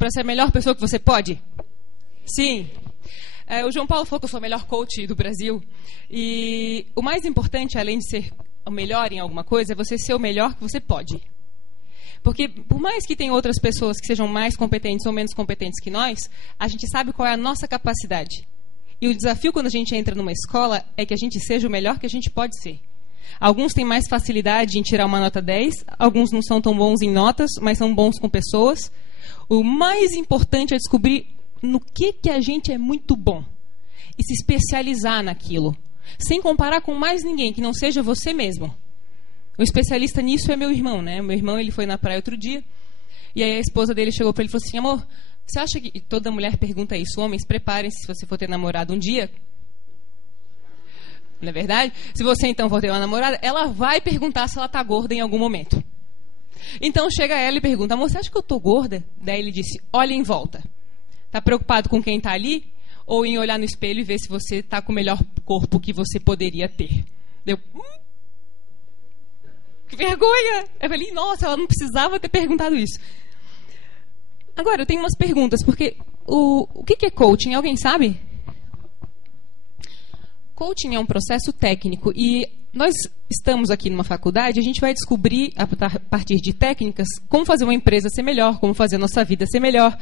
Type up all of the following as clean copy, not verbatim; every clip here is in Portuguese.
para ser a melhor pessoa que você pode? Sim. O João Paulo falou que eu sou a melhor coach do Brasil. E o mais importante, além de ser o melhor em alguma coisa, é você ser o melhor que você pode. Porque, por mais que tenha outras pessoas que sejam mais competentes ou menos competentes que nós, a gente sabe qual é a nossa capacidade. E o desafio quando a gente entra numa escola é que a gente seja o melhor que a gente pode ser. Alguns têm mais facilidade em tirar uma nota 10, alguns não são tão bons em notas, mas são bons com pessoas. O mais importante é descobrir no que a gente é muito bom e se especializar naquilo, sem comparar com mais ninguém, que não seja você mesmo. O especialista nisso é meu irmão, né? Meu irmão, ele foi na praia outro dia, e aí a esposa dele chegou para ele e falou assim: amor, você acha que... E toda mulher pergunta isso, homens, preparem-se se você for ter namorado um dia. Não é verdade? Se você então for ter uma namorada, ela vai perguntar se ela está gorda em algum momento. Então chega ela e pergunta: amor, você acha que eu estou gorda? Daí ele disse: olha em volta. Está preocupado com quem está ali? Ou em olhar no espelho e ver se você está com o melhor corpo que você poderia ter? Deu... que vergonha! Eu falei, nossa, ela não precisava ter perguntado isso. Agora, eu tenho umas perguntas, porque o que é coaching? Alguém sabe? Coaching é um processo técnico e nós estamos aqui numa faculdade, a gente vai descobrir, a partir de técnicas, como fazer uma empresa ser melhor, como fazer a nossa vida ser melhor.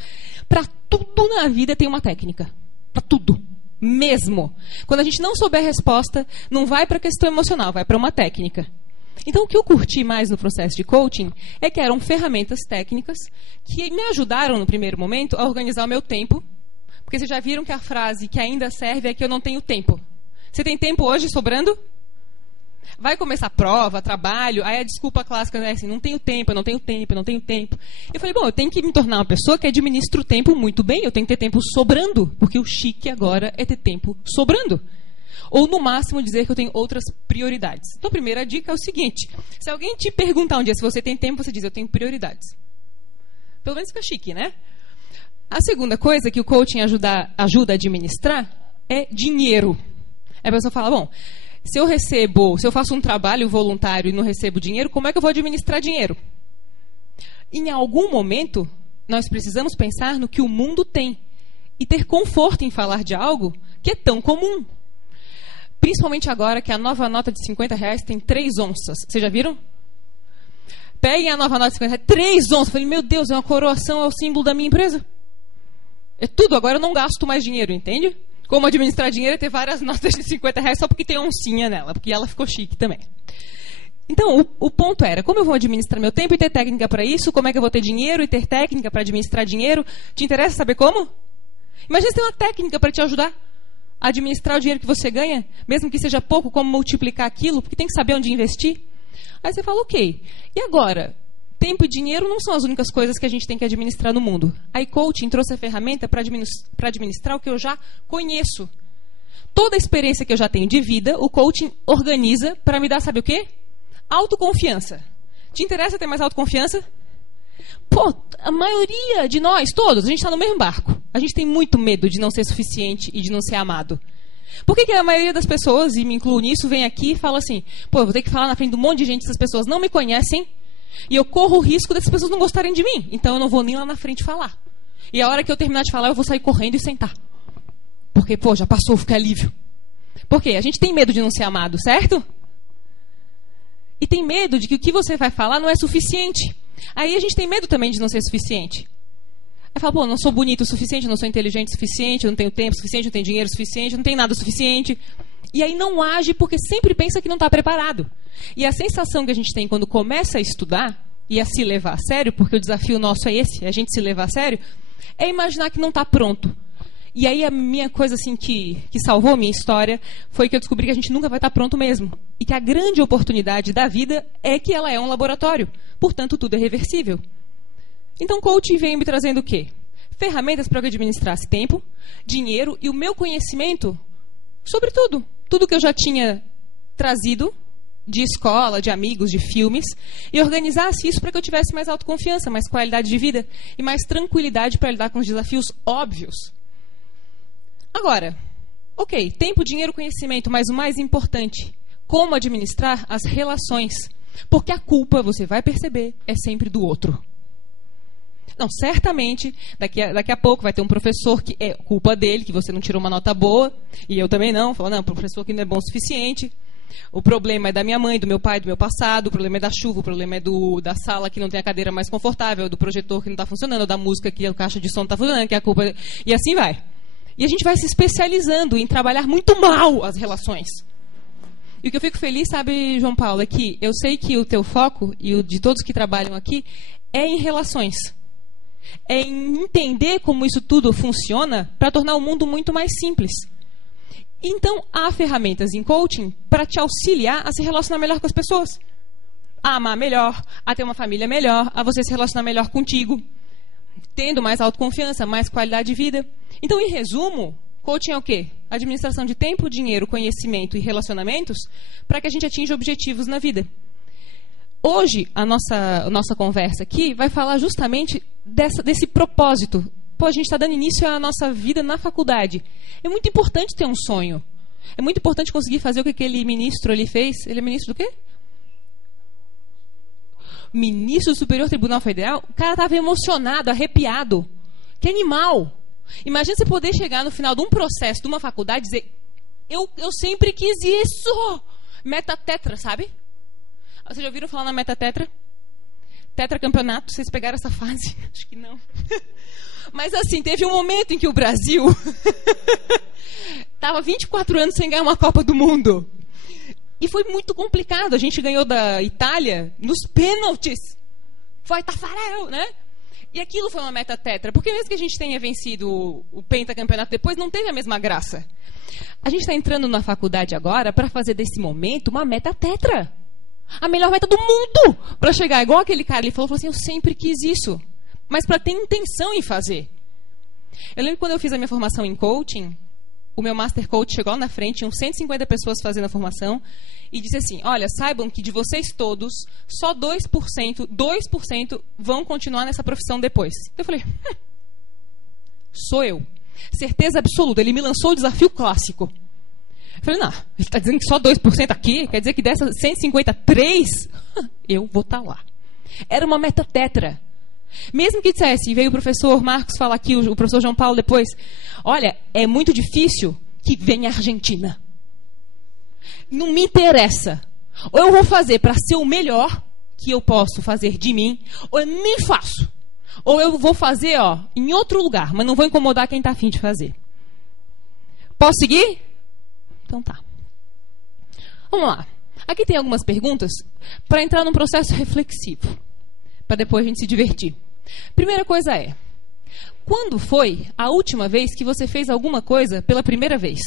Para tudo na vida tem uma técnica. Para tudo. Mesmo. Quando a gente não souber a resposta, não vai para a questão emocional, vai para uma técnica. Então, o que eu curti mais no processo de coaching é que eram ferramentas técnicas que me ajudaram, no primeiro momento, a organizar o meu tempo. Porque vocês já viram que a frase que ainda serve é que eu não tenho tempo. Você tem tempo hoje sobrando? Vai começar prova, trabalho, aí a desculpa clássica é assim: não tenho tempo, eu não tenho tempo, eu não tenho tempo. Eu falei, bom, eu tenho que me tornar uma pessoa que administra o tempo muito bem, eu tenho que ter tempo sobrando, porque o chique agora é ter tempo sobrando. Ou, no máximo, dizer que eu tenho outras prioridades. Então, a primeira dica é o seguinte: se alguém te perguntar um dia se você tem tempo, você diz, eu tenho prioridades. Pelo menos fica chique, né? A segunda coisa que o coaching ajuda a administrar é dinheiro. Aí a pessoa fala, bom, se eu faço um trabalho voluntário e não recebo dinheiro, como é que eu vou administrar dinheiro? Em algum momento, nós precisamos pensar no que o mundo tem e ter conforto em falar de algo que é tão comum. Principalmente agora que a nova nota de R$50 tem 3 onças. Vocês já viram? Peguem a nova nota de R$50, 3 onças. Eu falei, meu Deus, é uma coroação, é o símbolo da minha empresa. É tudo, agora eu não gasto mais dinheiro, entende? Como administrar dinheiro é ter várias notas de R$50 só porque tem oncinha nela, porque ela ficou chique também. Então, o ponto era, como eu vou administrar meu tempo e ter técnica para isso? Como é que eu vou ter dinheiro e ter técnica para administrar dinheiro? Te interessa saber como? Imagina se tem uma técnica para te ajudar a administrar o dinheiro que você ganha, mesmo que seja pouco, como multiplicar aquilo, porque tem que saber onde investir. Aí você fala, ok, e agora? Tempo e dinheiro não são as únicas coisas que a gente tem que administrar no mundo. A coaching trouxe a ferramenta para administrar o que eu já conheço. Toda a experiência que eu já tenho de vida, o coaching organiza para me dar, sabe o quê? Autoconfiança. Te interessa ter mais autoconfiança? Pô, a maioria de nós, todos, a gente está no mesmo barco. A gente tem muito medo de não ser suficiente e de não ser amado. Por que a maioria das pessoas, e me incluo nisso, vem aqui e fala assim, pô, eu vou ter que falar na frente de um monte de gente, essas pessoas não me conhecem, e eu corro o risco dessas pessoas não gostarem de mim. Então eu não vou nem lá na frente falar. E a hora que eu terminar de falar, eu vou sair correndo e sentar. Porque, pô, já passou, fica alívio. Por quê? A gente tem medo de não ser amado, certo? E tem medo de que o que você vai falar não é suficiente. Aí a gente tem medo também de não ser suficiente. Aí fala, pô, não sou bonito o suficiente, não sou inteligente o suficiente, não tenho tempo suficiente, não tenho dinheiro suficiente, não tenho nada o suficiente. E aí não age porque sempre pensa que não está preparado. E a sensação que a gente tem quando começa a estudar e a se levar a sério, porque o desafio nosso é esse, é a gente se levar a sério, é imaginar que não está pronto. E aí a minha coisa assim que salvou a minha história foi que eu descobri que a gente nunca vai estar pronto mesmo. E que a grande oportunidade da vida é que ela é um laboratório. Portanto, tudo é reversível. Então, coaching vem me trazendo o quê? Ferramentas para que eu administrasse tempo, dinheiro e o meu conhecimento sobre tudo. Tudo que eu já tinha trazido de escola, de amigos, de filmes, e organizasse isso para que eu tivesse mais autoconfiança, mais qualidade de vida e mais tranquilidade para lidar com os desafios óbvios. Agora, ok, tempo, dinheiro, conhecimento, mas o mais importante, como administrar as relações. Porque a culpa, você vai perceber, é sempre do outro. Não, certamente, daqui a pouco vai ter um professor que é culpa dele, que você não tirou uma nota boa, e eu também não. Falou, não, o professor que não é bom o suficiente. O problema é da minha mãe, do meu pai, do meu passado. O problema é da chuva, o problema é da sala que não tem a cadeira mais confortável, do projetor que não está funcionando, da música que a caixa de som não está funcionando, que é a culpa... E assim vai. E a gente vai se especializando em trabalhar muito mal as relações. E o que eu fico feliz, sabe, João Paulo, é que eu sei que o teu foco, e o de todos que trabalham aqui, é em relações. É em entender como isso tudo funciona para tornar o mundo muito mais simples. Então, há ferramentas em coaching para te auxiliar a se relacionar melhor com as pessoas. A amar melhor, a ter uma família melhor, a você se relacionar melhor contigo, tendo mais autoconfiança, mais qualidade de vida. Então, em resumo, coaching é o quê? Administração de tempo, dinheiro, conhecimento e relacionamentos para que a gente atinja objetivos na vida. Hoje, a nossa conversa aqui vai falar justamente desse propósito. Pô, a gente está dando início à nossa vida na faculdade. É muito importante ter um sonho. É muito importante conseguir fazer o que aquele ministro ali fez. Ele é ministro do quê? Ministro do Superior Tribunal Federal. O cara estava emocionado, arrepiado. Que animal! Imagina você poder chegar no final de um processo de uma faculdade e dizer: eu sempre quis isso! Metatetra, sabe? Vocês já ouviram falar na metatetra? Tetracampeonato, vocês pegaram essa fase? Acho que não. Mas assim, teve um momento em que o Brasil estava 24 anos sem ganhar uma Copa do Mundo. E foi muito complicado. A gente ganhou da Itália nos pênaltis. Foi Tafarel, né? E aquilo foi uma metatetra. Porque mesmo que a gente tenha vencido o pentacampeonato depois, não teve a mesma graça. A gente está entrando na faculdade agora para fazer desse momento uma metatetra. A melhor meta do mundo para chegar. Igual aquele cara, ele falou assim, eu sempre quis isso. Mas para ter intenção em fazer. Eu lembro que quando eu fiz a minha formação em coaching, o meu master coach chegou lá na frente, tinham 150 pessoas fazendo a formação, e disse assim, olha, saibam que de vocês todos, só 2% vão continuar nessa profissão depois. Eu falei, sou eu. Certeza absoluta. Ele me lançou o desafio clássico. Eu falei, não, ele está dizendo que só 2% aqui, quer dizer que dessas 153, eu vou estar lá. Era uma metatetra. Mesmo que dissesse, e veio o professor Marcos falar aqui, o professor João Paulo depois, olha, é muito difícil que venha a Argentina. Não me interessa. Ou eu vou fazer para ser o melhor que eu posso fazer de mim, ou eu nem faço. Ou eu vou fazer em outro lugar, mas não vou incomodar quem está afim de fazer. Posso seguir? Então tá. Vamos lá. Aqui tem algumas perguntas para entrar num processo reflexivo, para depois a gente se divertir. Primeira coisa é, quando foi a última vez que você fez alguma coisa pela primeira vez?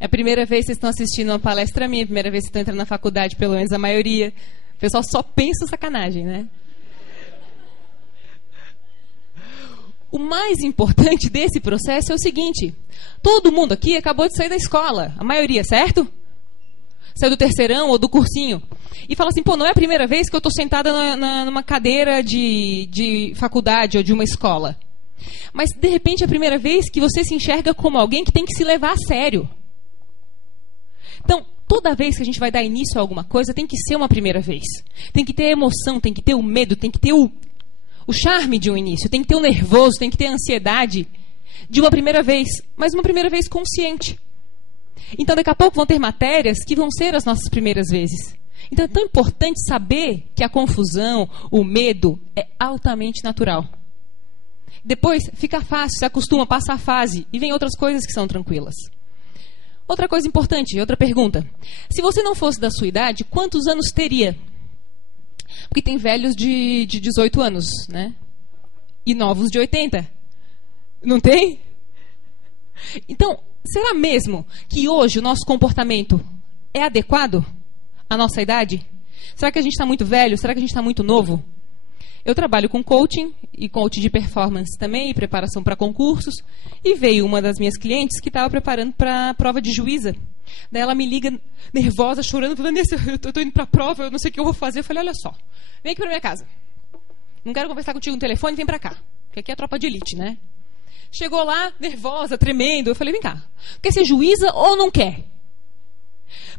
É a primeira vez que vocês estão assistindo uma palestra minha, a primeira vez que vocês estão entrando na faculdade, pelo menos a maioria. O pessoal só pensa sacanagem, né? O mais importante desse processo é o seguinte, todo mundo aqui acabou de sair da escola, a maioria, certo? Saiu do terceirão ou do cursinho. E fala assim, pô, não é a primeira vez que eu estou sentada numa cadeira de faculdade ou de uma escola. Mas, de repente, é a primeira vez que você se enxerga como alguém que tem que se levar a sério. Então, toda vez que a gente vai dar início a alguma coisa, tem que ser uma primeira vez. Tem que ter emoção, tem que ter o medo, tem que ter o charme de um início, tem que ter o nervoso, tem que ter a ansiedade de uma primeira vez, mas uma primeira vez consciente. Então, daqui a pouco vão ter matérias que vão ser as nossas primeiras vezes. Então, é tão importante saber que a confusão, o medo, é altamente natural. Depois, fica fácil, se acostuma, passa a fase, e vem outras coisas que são tranquilas. Outra coisa importante, outra pergunta. Se você não fosse da sua idade, quantos anos teria? Porque tem velhos de 18 anos, né? E novos de 80. Não tem? Então, será mesmo que hoje o nosso comportamento é adequado à nossa idade? Será que a gente está muito velho? Será que a gente está muito novo? Eu trabalho com coaching e coaching de performance também, e preparação para concursos. E veio uma das minhas clientes que estava preparando para a prova de juíza. Daí ela me liga nervosa, chorando, falando, eu estou indo para a prova, eu não sei o que eu vou fazer. Eu falei, olha só, vem aqui para minha casa. Não quero conversar contigo no telefone, vem para cá. Porque aqui é a tropa de elite, né? Chegou lá, nervosa, tremendo. Eu falei, vem cá, quer ser juíza ou não quer?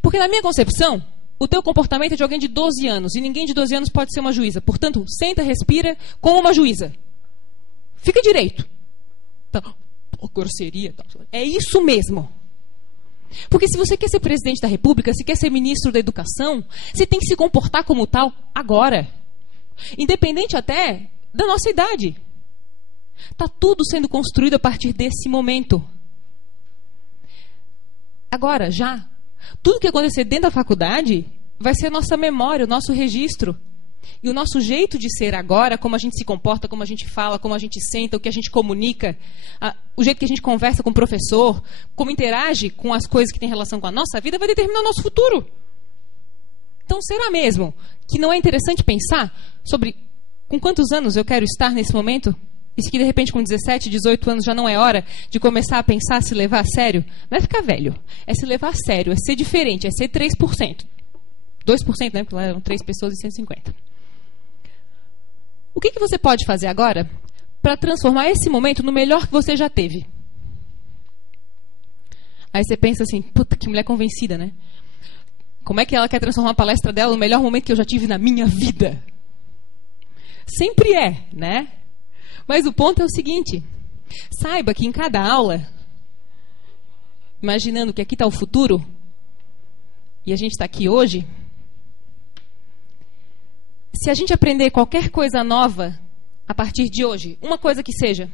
Porque na minha concepção, o teu comportamento é de alguém de 12 anos, e ninguém de 12 anos pode ser uma juíza. Portanto, senta, respira como uma juíza. Fica direito. Tá. Grosseria. Tá. É isso mesmo. Porque se você quer ser presidente da República, se quer ser ministro da Educação, você tem que se comportar como tal agora. Independente até da nossa idade. Está tudo sendo construído a partir desse momento. Agora, já, tudo que acontecer dentro da faculdade vai ser a nossa memória, o nosso registro. E o nosso jeito de ser agora, como a gente se comporta, como a gente fala, como a gente senta, o que a gente comunica, o jeito que a gente conversa com o professor, como interage com as coisas que têm relação com a nossa vida, vai determinar o nosso futuro. Então, será mesmo que não é interessante pensar sobre com quantos anos eu quero estar nesse momento? E se que, de repente, com 17, 18 anos já não é hora de começar a pensar, se levar a sério? Não é ficar velho, é se levar a sério, é ser diferente, é ser 3%. 2%, né? Porque lá eram 3 pessoas e 150. O que você pode fazer agora para transformar esse momento no melhor que você já teve? Aí você pensa assim, puta, que mulher convencida, né? Como é que ela quer transformar a palestra dela no melhor momento que eu já tive na minha vida? Sempre é, né? Mas o ponto é o seguinte, saiba que em cada aula, imaginando que aqui está o futuro, e a gente está aqui hoje, se a gente aprender qualquer coisa nova a partir de hoje, uma coisa que seja,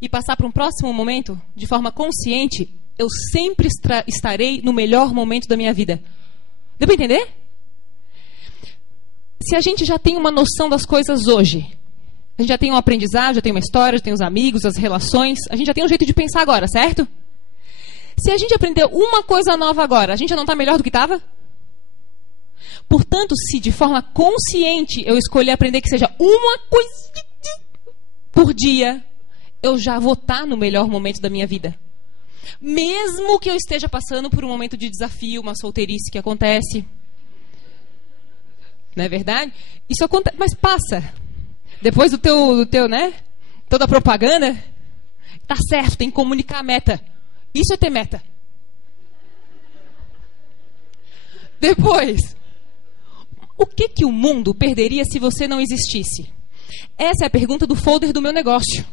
e passar para um próximo momento, de forma consciente, eu sempre estarei no melhor momento da minha vida. Deu para entender? Se a gente já tem uma noção das coisas hoje, a gente já tem um aprendizado, já tem uma história, já tem os amigos, as relações, a gente já tem um jeito de pensar agora, certo? Se a gente aprender uma coisa nova agora, a gente já não está melhor do que estava? Portanto, se de forma consciente eu escolher aprender que seja uma coisa por dia, eu já vou estar no melhor momento da minha vida. Mesmo que eu esteja passando por um momento de desafio, uma solteirice que acontece. Não é verdade? Isso acontece, mas passa. Depois do teu, né? Toda a propaganda, tá certo, tem que comunicar a meta. Isso é ter meta. Depois, o que o mundo perderia se você não existisse? Essa é a pergunta do folder do meu negócio.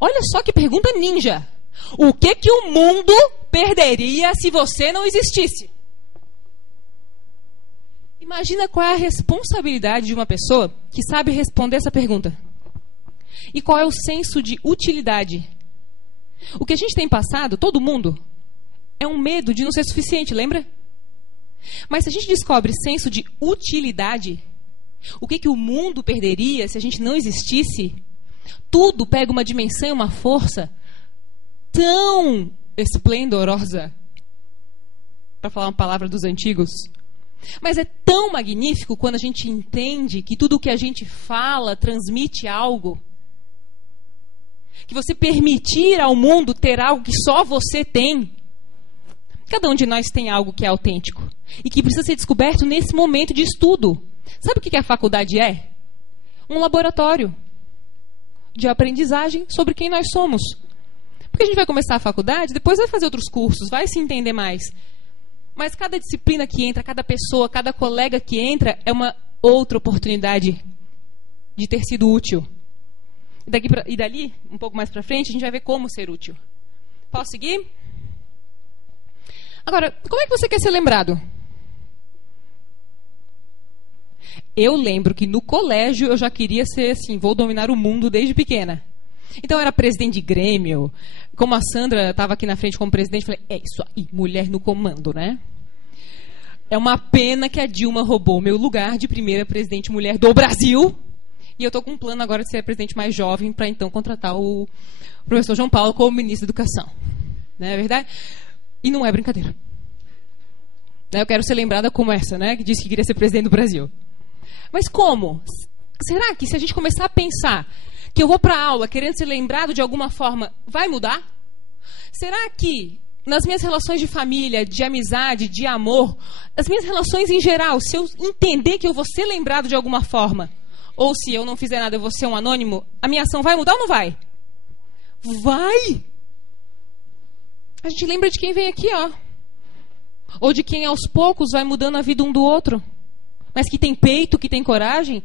Olha só que pergunta ninja. O que o mundo perderia se você não existisse? Imagina qual é a responsabilidade de uma pessoa que sabe responder essa pergunta. E qual é o senso de utilidade? O que a gente tem passado, todo mundo, é um medo de não ser suficiente, lembra? Mas se a gente descobre senso de utilidade, o que o mundo perderia se a gente não existisse? Tudo pega uma dimensão e uma força tão esplendorosa, para falar uma palavra dos antigos. Mas é tão magnífico quando a gente entende que tudo o que a gente fala transmite algo. Que você permitir ao mundo ter algo que só você tem. Cada um de nós tem algo que é autêntico e que precisa ser descoberto nesse momento de estudo. Sabe o que a faculdade é? Um laboratório de aprendizagem sobre quem nós somos. Porque a gente vai começar a faculdade, depois vai fazer outros cursos, vai se entender mais. Mas cada disciplina que entra, cada pessoa, cada colega que entra é uma outra oportunidade de ter sido útil. E dali, um pouco mais para frente, a gente vai ver como ser útil. Posso seguir? Agora, como é que você quer ser lembrado? Eu lembro que no colégio eu já queria ser assim, vou dominar o mundo desde pequena. Então eu era presidente de Grêmio. Como a Sandra estava aqui na frente como presidente, falei, é isso aí, mulher no comando, né? É uma pena que a Dilma roubou meu lugar de primeira presidente mulher do Brasil. E eu estou com um plano agora de ser a presidente mais jovem para então contratar o professor João Paulo como ministro da Educação. Não é verdade? E não é brincadeira. Eu quero ser lembrada como essa, né? Que disse que queria ser presidente do Brasil. Mas como? Será que se a gente começar a pensar que eu vou para a aula querendo ser lembrado de alguma forma, vai mudar? Será que nas minhas relações de família, de amizade, de amor, as minhas relações em geral, se eu entender que eu vou ser lembrado de alguma forma, ou se eu não fizer nada, eu vou ser um anônimo, a minha ação vai mudar ou não vai? Vai! A gente lembra de quem vem aqui, ó. Ou de quem aos poucos vai mudando a vida um do outro, mas que tem peito, que tem coragem